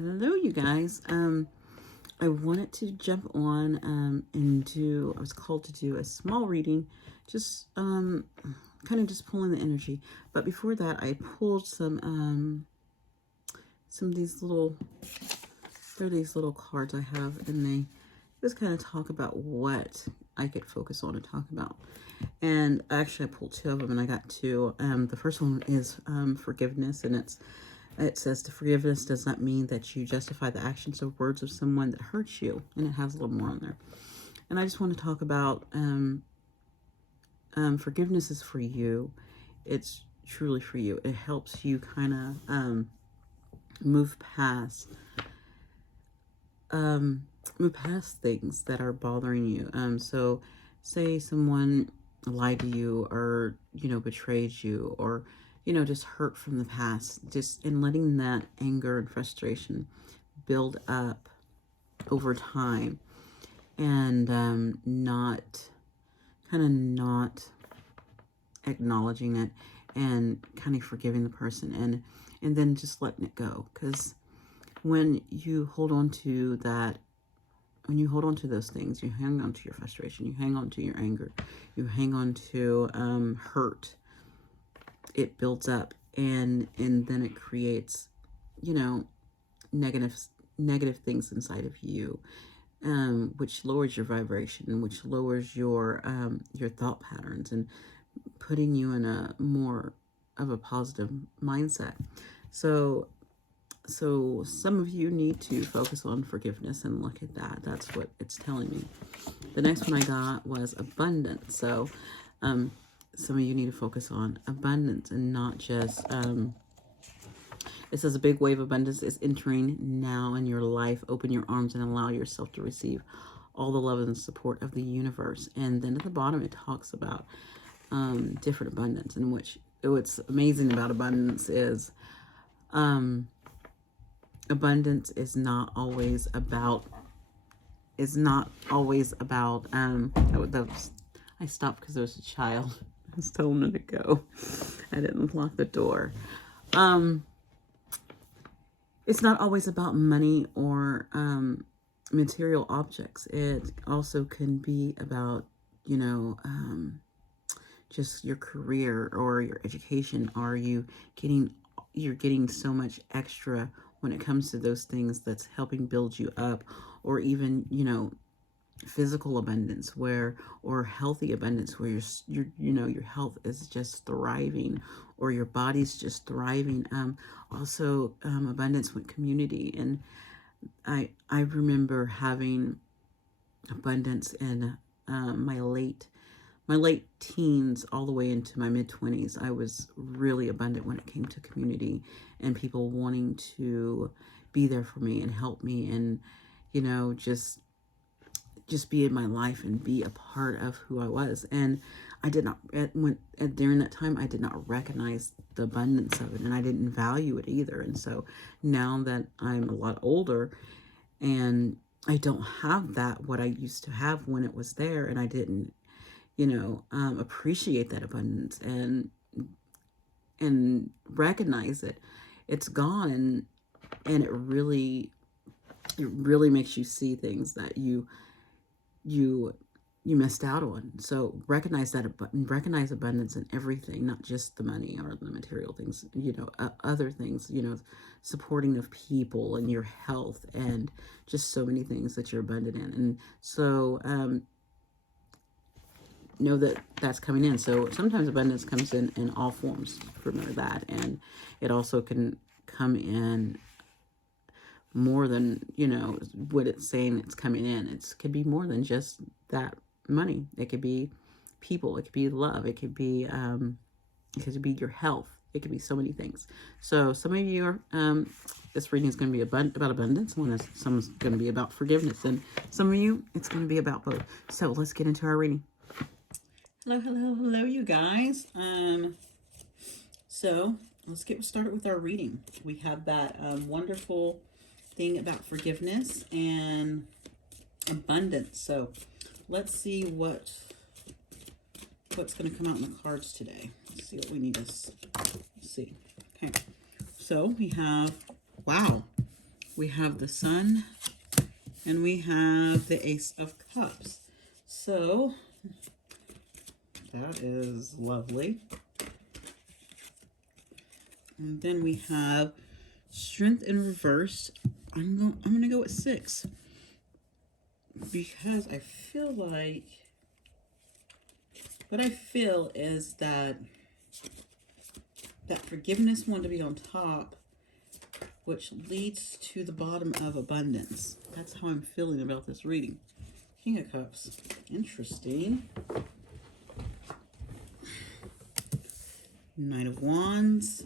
Hello, you guys. I wanted to jump on and do, I was called to do a small reading, just kind of just pulling the energy. But before that, I pulled some of these little, they're these little cards I have, and they just kind of talk about what I could focus on and talk about. And actually, I pulled two of them, and I got two. The first one is forgiveness, and it says the forgiveness does not mean that you justify the actions or words of someone that hurts you, and it has a little more on there. And I just want to talk about forgiveness is for you. It's truly for you. It helps you kind of move past things that are bothering you. So say someone lied to you, or betrayed you, or just hurt from the past, just in letting that anger and frustration build up over time, and not acknowledging it, and kind of forgiving the person, and then just letting it go. Because when you hold on to those things, you hang on to your frustration, you hang on to your anger, you hang on to hurt, it builds up, and then it creates, negative things inside of you, which lowers your vibration, which lowers your thought patterns, and putting you in a more of a positive mindset. So some of you need to focus on forgiveness, and look at that. That's what it's telling me. The next one I got was abundance. So some of you need to focus on abundance, and not just, it says a big wave of abundance is entering now in your life. Open your arms and allow yourself to receive all the love and support of the universe. And then at the bottom, it talks about different abundance, in which what's amazing about abundance is abundance is not always about I stopped because there was a child. I was telling her to go. I didn't lock the door. It's not always about money or material objects. It also can be about, just your career or your education. Are you're getting so much extra when it comes to those things that's helping build you up, or even, physical abundance, or healthy abundance, where your health is just thriving, or your body's just thriving. Also abundance with community. And I remember having abundance in my late teens all the way into my mid-20s. I was really abundant when it came to community, and people wanting to be there for me and help me, and just be in my life and be a part of who I was. And I did not, during that time, I did not recognize the abundance of it, and I didn't value it either. And so now that I'm a lot older, and I don't have what I used to have when it was there, and I didn't, appreciate that abundance, and recognize it, it's gone. And it really makes you see things that you missed out on. So recognize abundance in everything, not just the money or the material things, other things, supporting of people, and your health, and just so many things that you're abundant in. And so know that that's coming in. So sometimes abundance comes in all forms, remember that. And it also can come in more than, what it's saying it's coming in. It could be more than just that money. It could be people. It could be love. It could be your health. It could be so many things. So some of you are, this reading is going to be about abundance. Some's going to be about forgiveness. And some of you, it's going to be about both. So let's get into our reading. Hello, you guys. So let's get started with our reading. We have that wonderful thing about forgiveness and abundance. So let's see what's going to come out in the cards today. Let's see what we need to see. Okay. So we have, wow, we have the Sun, and we have the Ace of Cups. So that is lovely. And then we have Strength in reverse. I'm gonna go with 6 because I feel like what I feel is that forgiveness wanted to be on top, which leads to the bottom of abundance. That's how I'm feeling about this reading. King of Cups. Interesting. Knight of Wands.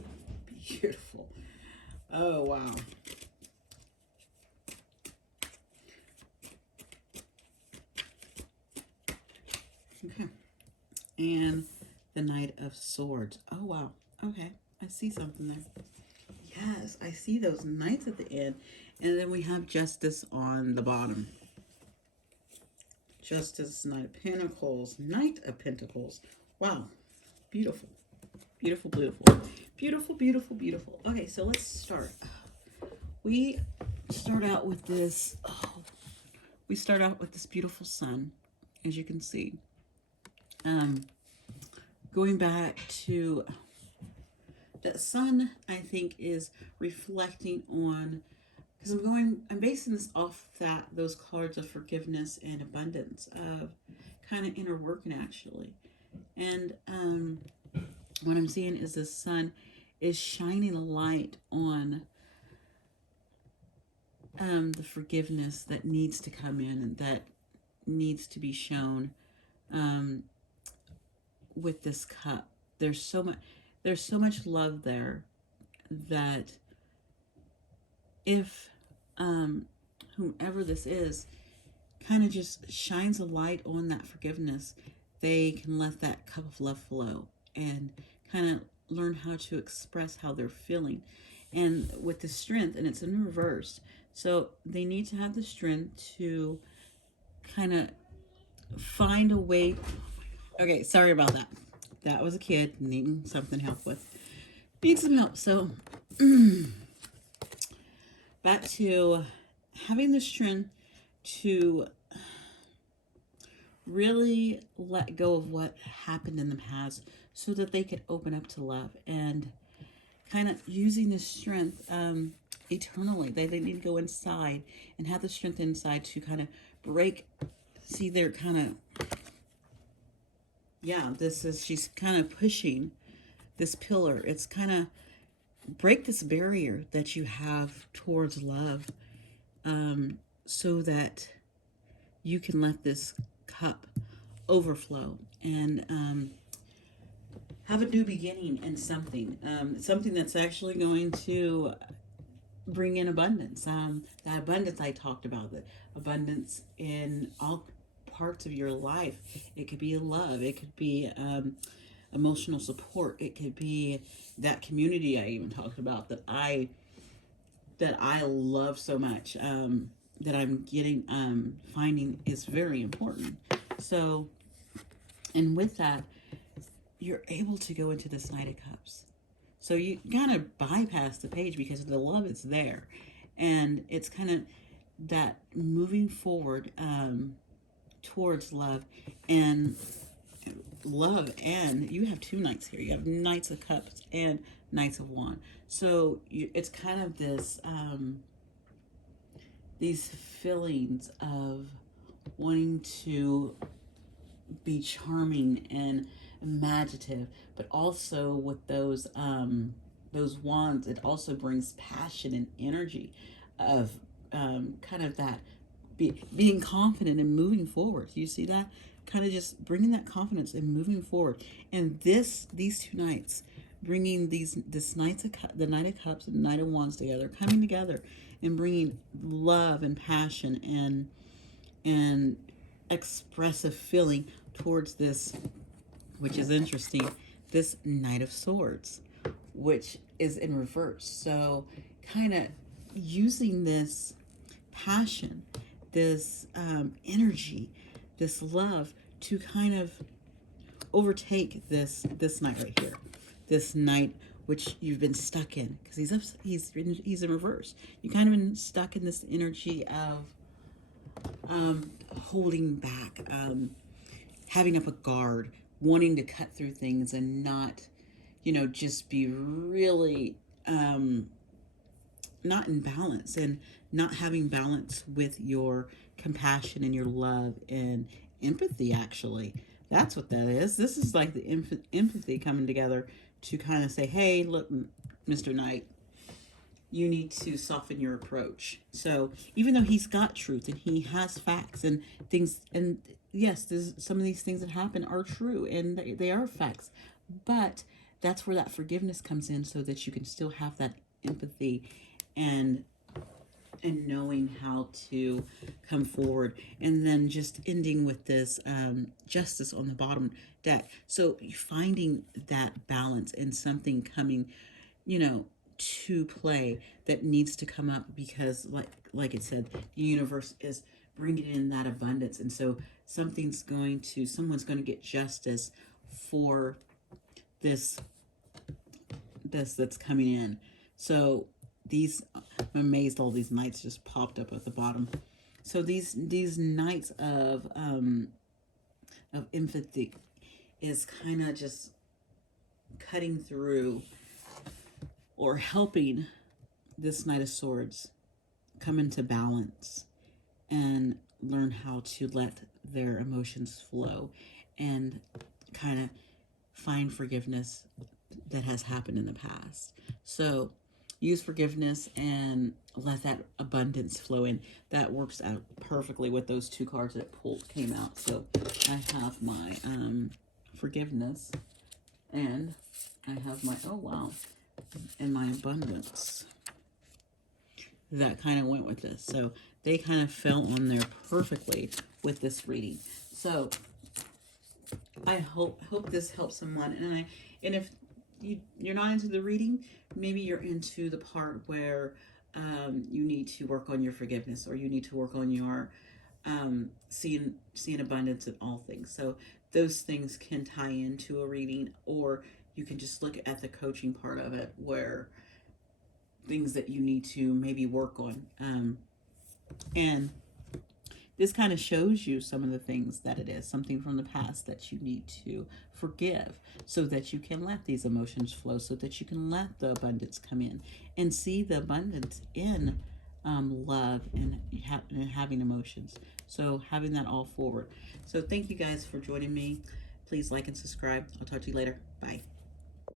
Beautiful. Oh, wow. Okay. And the Knight of Swords. Oh, wow. Okay. I see something there. Yes, I see those knights at the end. And then we have Justice on the bottom. Justice, Knight of Pentacles, Knight of Pentacles. Wow. Beautiful. Beautiful, beautiful. Beautiful, beautiful, beautiful. Okay, so let's start. We start out with this. We start out with this beautiful sun, as you can see. Going back to the sun, I think is reflecting on, because I'm basing this off those cards of forgiveness and abundance, of kind of inner working actually. And what I'm seeing is the sun is shining a light on the forgiveness that needs to come in and that needs to be shown with this cup. There's so much love there that if whomever this is kind of just shines a light on that forgiveness, they can let that cup of love flow and kind of learn how to express how they're feeling. And with the strength, and it's in reverse, so they need to have the strength to kind of find a way. Okay, sorry about that. That was a kid needing something help with. Need some help. So back to having the strength to really let go of what happened in the past so that they could open up to love, and kind of using this strength eternally. They need to go inside and have the strength inside to kind of break. See, they're kind of, yeah, she's kind of pushing this pillar. It's kind of break this barrier that you have towards love, so that you can let this cup overflow and have a new beginning in something, something that's actually going to bring in abundance. That abundance I talked about, the abundance in all parts of your life. It could be love. It could be emotional support. It could be that community I even talked about that I love so much, that I'm getting, finding is very important. So, and with that, you're able to go into this Knight of Cups. So you kind of bypass the page because the love is there. And it's kind of that moving forward towards love. And you have 2 knights here. You have Knights of Cups and Knights of Wands. So it's kind of this, these feelings of wanting to be charming and imaginative, but also with those wands, it also brings passion and energy of kind of that being confident and moving forward. You see that? Kind of just bringing that confidence and moving forward. And these 2 knights, bringing the Knight of Cups and the Knight of Wands together, coming together and bringing love and passion and expressive feeling towards this, which is interesting, this Knight of Swords, which is in reverse. So kind of using this passion, this energy, this love to kind of overtake this knight right here. This knight which you've been stuck in, because he's in reverse. You kind of been stuck in this energy of holding back, having up a guard, wanting to cut through things and not, just be really not in balance, and not having balance with your compassion and your love and empathy. Actually, that's what that is. This is like the empathy coming together to kind of say, hey, look, Mr. Knight, you need to soften your approach. So even though he's got truth and he has facts and things, and yes, some of these things that happen are true and they are facts, but that's where that forgiveness comes in, so that you can still have that empathy and knowing how to come forward. And then just ending with this justice on the bottom deck. So finding that balance and something coming, to play that needs to come up, because like it said, the universe is bringing in that abundance, and so someone's going to get justice for this that's coming in. So I'm amazed all these knights just popped up at the bottom. So these knights of empathy is kind of just cutting through or helping this Knight of Swords come into balance and learn how to let their emotions flow and kind of find forgiveness that has happened in the past. So use forgiveness and let that abundance flow in. That works out perfectly with those two cards that came out. So I have my forgiveness, and I have my, oh wow, and my abundance. That kind of went with this. So they kind of fell on there perfectly with this reading. So I hope this helps someone. And if you're not into the reading, maybe you're into the part where you need to work on your forgiveness, or you need to work on your seeing abundance in all things. So those things can tie into a reading, or you can just look at the coaching part of it, where things that you need to maybe work on. And this kind of shows you some of the things that it is, something from the past that you need to forgive, so that you can let these emotions flow, so that you can let the abundance come in and see the abundance in love and having emotions. So having that all forward. So thank you guys for joining me. Please like and subscribe. I'll talk to you later. Bye.